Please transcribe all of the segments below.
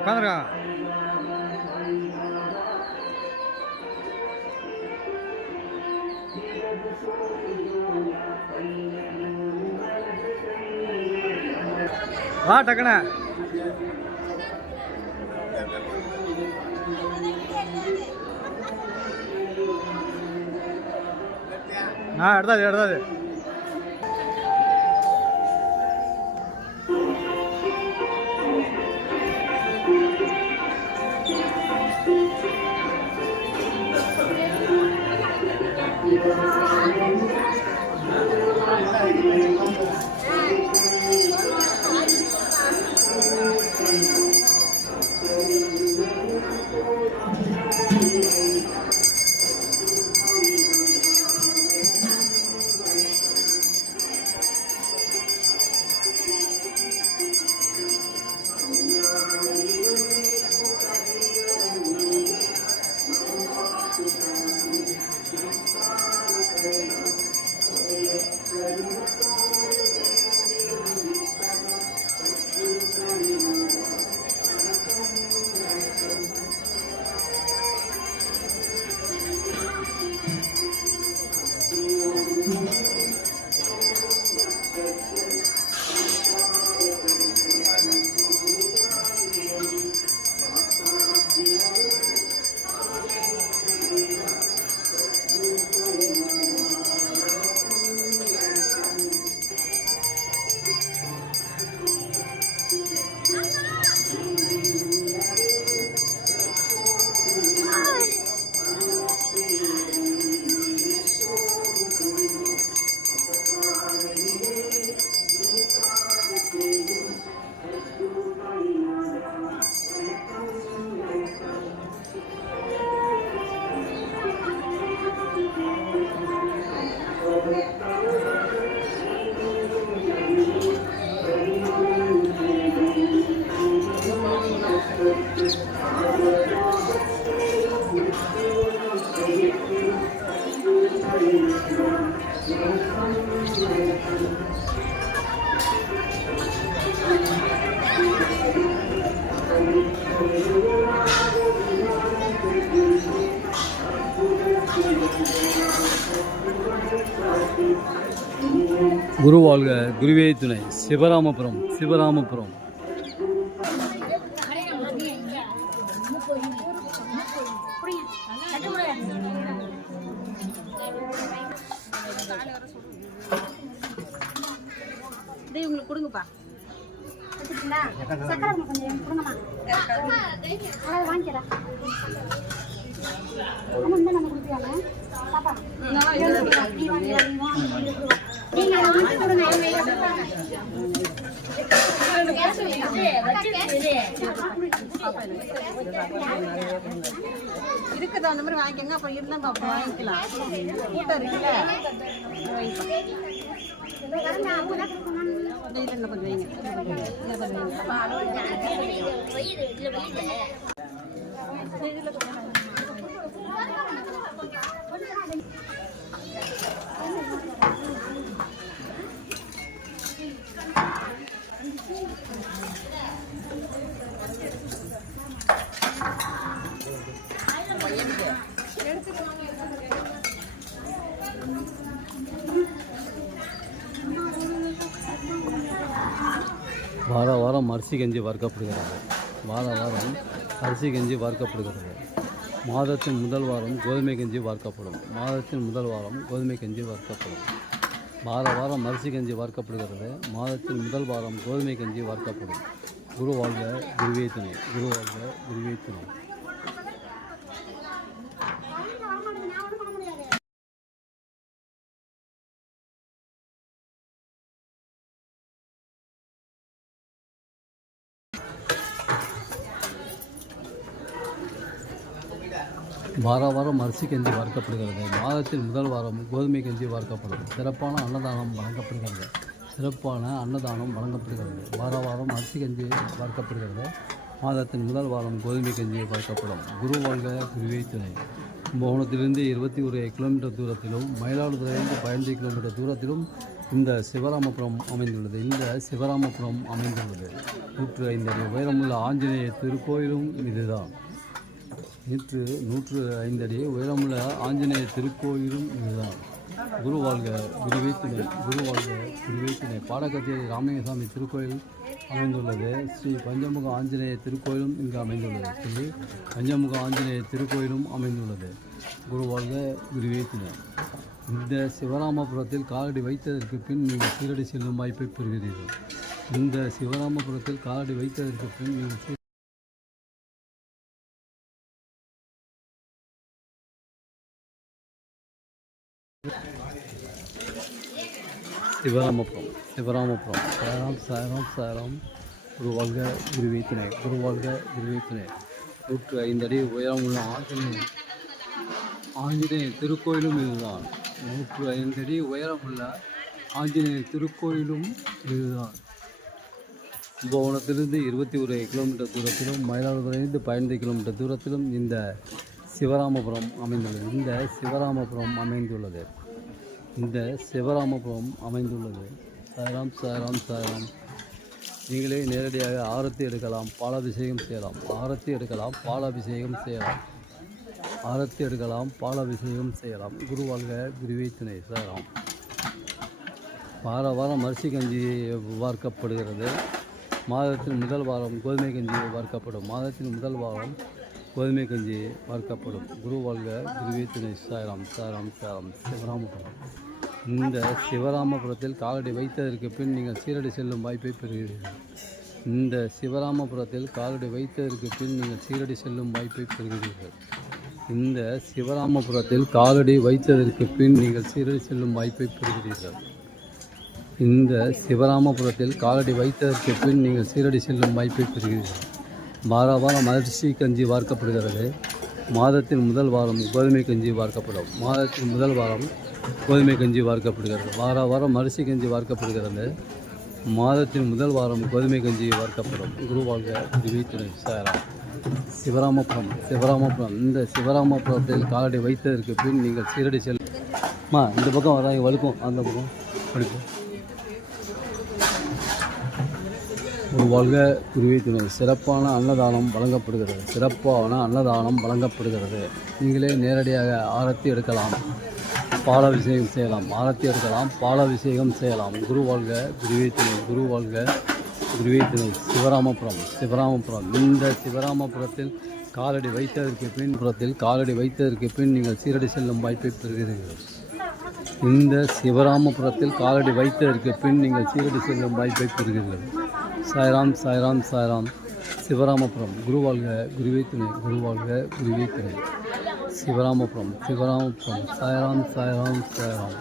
உட்காந்துருக்கா. வா டக்குன. எடுத்தாது. குரு வாழ்க, குருவே துணை. சிவராமபுரம். இதே உங்களுக்கு கொடுங்கப்பா. சக்கரை கொஞ்சம் கொடுங்கம்மா. வாங்கிக்கிறேன். நம்ம கொடுத்துருவாங்க பாப்பா. இருக்குது அந்த மாதிரி வாங்கிக்கோங்க. அப்புறம் இருந்தால் அப்புறம் வாங்கிக்கலாம். கூட்டம் இருக்குல்ல, கொஞ்சம் வைங்க. வார வாரம் அரிசி கஞ்சி வறுக்கப்படுகிறது. வார வாரம் அரிசி கஞ்சி வறுக்கப்படுகிறது. மாதத்தின் முதல் வாரம் கோதுமை கஞ்சி வறுக்கப்படும். மாதத்தின் முதல் வாரம் கோதுமை கஞ்சி வறுக்கப்படும். வார வாரம் அரிசி கஞ்சி வறுக்கப்படுகிறது. மாதத்தின் முதல் வாரம் கோதுமை கஞ்சி வறுக்கப்படும். குரு வாழ்க குருவே துணை. குரு வாழ்க குருவே துணை. வார வாரம் அரிசி கஞ்சி வறுக்கப்படுகிறது. மாதத்தின் முதல் வாரம் கோதுமை கஞ்சி வறுக்கப்படும். சிறப்பான அன்னதானம் வழங்கப்படுகிறது. சிறப்பான அன்னதானம் வழங்கப்படுகிறது. வார வாரம் அரிசி கஞ்சி வறுக்கப்படுகிறது. மாதத்தின் முதல் வாரம் கோதுமை கஞ்சி வறுக்கப்படும். குரு வாழ்க குருவே துணை. கும்பகோணத்திலிருந்து 21 கிலோமீட்டர் தூரத்திலும் மயிலாடுதுறையிலிருந்து 15 கிலோமீட்டர் தூரத்திலும் இந்த சிவராமபுரம் அமைந்துள்ளது. இந்த சிவராமபுரம் அமைந்துள்ளது 105 அடி உயரமுள்ள ஆஞ்சநேய திருக்கோயிலும் இதுதான். 105 அடி உயரமுள்ள ஆஞ்சநேய திருக்கோயிலும் இதுதான். குரு வாழ்க குருவே துணை. குரு வாழ்க குருவே துணை. பாடகச்சேரி ராமலிங்கசாமி திருக்கோயில் அமைந்துள்ளது. ஸ்ரீ பஞ்சமுக ஆஞ்சநேய திருக்கோயிலும் இங்கு அமைந்துள்ளது. ஸ்ரீ பஞ்சமுக ஆஞ்சநேய திருக்கோயிலும் அமைந்துள்ளது. குரு வாழ்க குருவே துணை. இந்த சிவராமபுரத்தில் காலடி வைத்ததற்கு பின் நீங்கள் சீரடி செல்லும் வாய்ப்பை பெறுகிறீர்கள். இந்த சிவராமபுரத்தில் காலடி வைத்ததற்கு பின் நீங்கள் சிவராமபுரம் சாயராம் குரு வாழ்க குருவே துணை. குரு வாழ்க குருவே துணை. 105 அடி உயரமுள்ள ஆஞ்சநேய திருக்கோயிலும் இதுதான். 105 அடி உயரமுள்ள ஆஞ்சநேய திருக்கோயிலும் இதுதான். கும்பகோணத்திலிருந்து 21 கிலோமீட்டர் தூரத்திலும் மயிலாடுதுறையிலிருந்து 15 கிலோமீட்டர் தூரத்திலும் இந்த சிவராமபுரம் அமைந்துள்ளது. இந்த சிவராமபுரம் அமைந்துள்ளது. சாயராம். நீங்களே நேரடியாக ஆரத்தி எடுக்கலாம், பாலாபிஷேகம் செய்யலாம். குரு வாழ்க குருவே துணை. சாயராம். வார வாரம் அரிசி கஞ்சி வார்க்கப்படுகிறது. மாதத்தின் முதல் வாரம் கோதுமை கஞ்சி வார்க்கப்படும். குரு வாழ்க குருவே துணை. சாயராம். சிவராமபுரம். இந்த சிவராமபுரத்தில் காலடி வைத்ததற்கு பின் நீங்கள் சீரடி செல்லும் வாய்ப்பை பெறுகிறீர்கள். இந்த சிவராமபுரத்தில் காலடி வைத்ததற்கு பின் நீங்கள் சீரடி செல்லும் வாய்ப்பை பெறுகிறீர்கள். இந்த சிவராமபுரத்தில் காலடி வைத்ததற்கு பின் நீங்கள் சீரடி செல்லும் வாய்ப்பை பெறுகிறீர்கள். இந்த சிவராமபுரத்தில் காலடி வைத்ததற்கு பின் நீங்கள் சீரடி செல்லும் வாய்ப்பை பெறுகிறீர்கள். வார வாரம் அரிசி கஞ்சி வார்க்கப்படுகிறது. மாதத்தின் முதல் வாரம் கோதுமை கஞ்சி வார்க்கப்படும். வார வாரம் அரிசி கஞ்சி வார்க்கப்படுகிறது. மாதத்தின் முதல் வாரம் கோதுமை கஞ்சி வார்க்கப்படும். குரு வாழ்க குருவே துணை. சாயராம். சிவராமபுரம். இந்த சிவராமபுரத்தில் காலடி வைத்ததற்கு பின் நீங்கள் சீரடி செல்லுமா. இந்த பக்கம் வராங்க வழுக்கும், அந்த பக்கம் வழுக்கும். குரு வாழ்க குருவே துணை. சிறப்பான அன்னதானம் வழங்கப்படுகிறது. நீங்களே நேரடியாக ஆரத்தி எடுக்கலாம், பாலாபிஷேகம் செய்யலாம். குரு வாழ்க குருவே துணை. சிவராமபுரம். இந்த சிவராமபுரத்தில் காலடி வைத்ததற்கு பின் நீங்கள் சீரடி செல்லும் வாய்ப்பை பெறுகிறீர்கள். இந்த சிவராமபுரத்தில் காலடி வைத்ததற்கு பின் நீங்கள் சீரடி செல்லும் வாய்ப்பை பெறுகிறீர்கள். சாய்ராம் சாய்ராம் சாய்ராம். சிவராமபுரம் குருவாழ்க குருவே துணை, குருவாழ்க குருவே துணை. சிவராமபுரம் சிவராமபுரம். சாய்ராம் சாய்ராம் சாய்ராம்.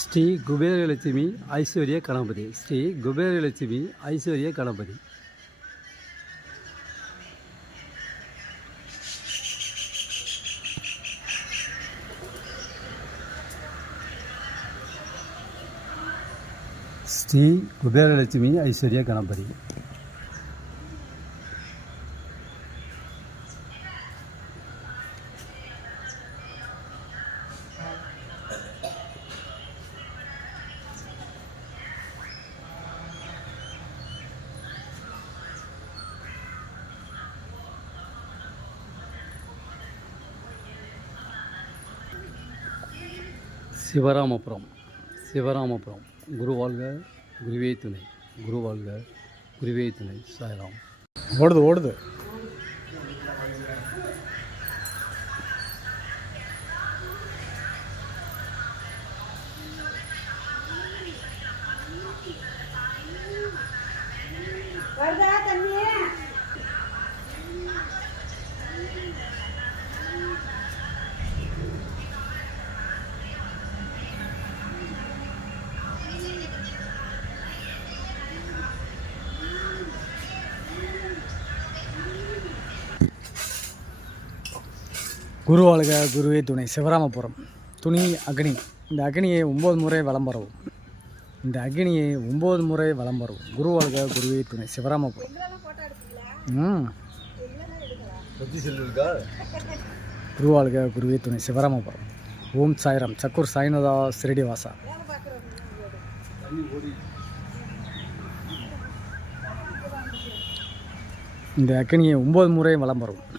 ஸ்ரீ குபேரலட்சுமி ஐஸ்வர்ய கணபதி. ஸ்ரீ குபேரலட்சுமி ஐஸ்வர்ய கணபதி. ஸ்ரீ குபேரலட்சுமி ஐஸ்வர்ய கணபதி. சிவராமபுரம் சிவராமபுரம். குருவாழ்க குருவே துணை, குருவாழ்க குருவே துணை. சாய்ராம். ஓடுது ஓடுது. குருவாழ்க குருவே துணை. சிவராமபுரம். துணி அக்னி. இந்த அக்னியை 9 முறை வலம் வரவும். இந்த அக்னியை 9 முறை வலம் வரவும். குருவாழ்க குருவே துணை. சிவராமபுரம். குருவாழ்க குருவே துணை. சிவராமபுரம். ஓம் சாய்ராம். சக்கூர் சாய்நாதா சிரடி வாசா. இந்த அக்னியை 9 முறை வலம் வரவும்.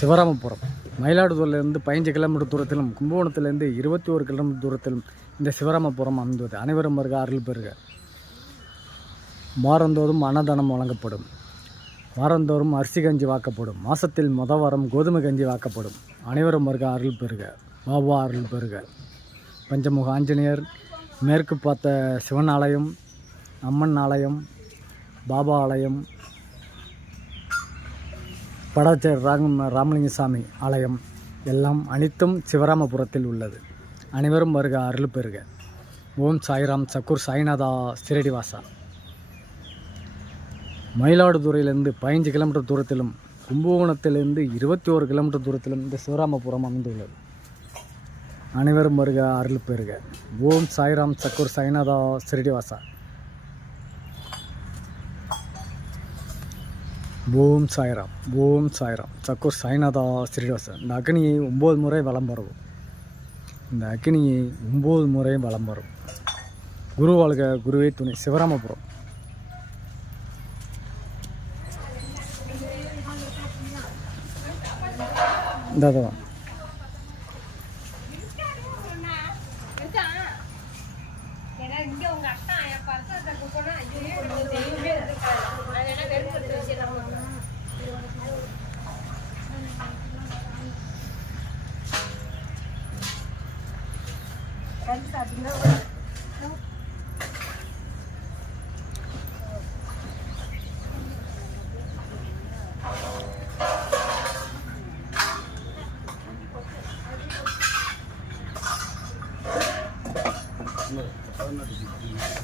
சிவராமபுரம். மயிலாடுதுறையிலிருந்து 15 கிலோமீட்டர் தூரத்திலும், கும்பகோணத்திலிருந்து 21 கிலோமீட்டர் தூரத்திலும் இந்த சிவராமபுரம் அமைந்துள்ளது. அனைவரும் வருக, அருள் பெறுக. வாரந்தோறும் அன்னதானம் வழங்கப்படும். வாரந்தோறும் அரிசி கஞ்சி வாக்கப்படும். மாதத்தில் வாரம் கோதுமை கஞ்சி வாக்கப்படும். அனைவரும் வருக, அருள் பெறுக. பாபா அருள் பெறுக. பஞ்சமுக ஆஞ்சநேயர், மேற்கு பார்த்த சிவன் ஆலயம், அம்மன் ஆலயம், பாபா ஆலயம், படாச்சேர் ராமலிங்கசாமி ஆலயம் எல்லாம் அனைத்தும் சிவராமபுரத்தில் உள்ளது. அனைவரும் வருக, அருள் பெறுக. ஓம் சாய்ராம். சக்கூர் சாய்நாதா சிரடி வாசா. மயிலாடுதுறையிலிருந்து 15 கிலோமீட்டர் தூரத்திலும், கும்பகோணத்திலிருந்து 21 கிலோமீட்டர் தூரத்திலும் இந்த சிவராமபுரம் அமைந்துள்ளது. அனைவரும் வருக, அருள் பெறுக. ஓம் சாய்ராம். சக்கூர் சாய்நாதா சிரடி வாசா. ஓம் சாய்ராம். ஓம் சாய்ராம். சக்கூர் சாய்நாதா ஸ்ரீவாசன். இந்த அக்னியை 9 முறை வலம் வரவும். இந்த அக்னியை 9 முறை வலம் வரும். குருவாழ்க குருவே துணை. சிவராமபுரம். இதான் இங்க உங்க அக்கா பர்சத்தை கொடுக்கணும். பதினெட்டு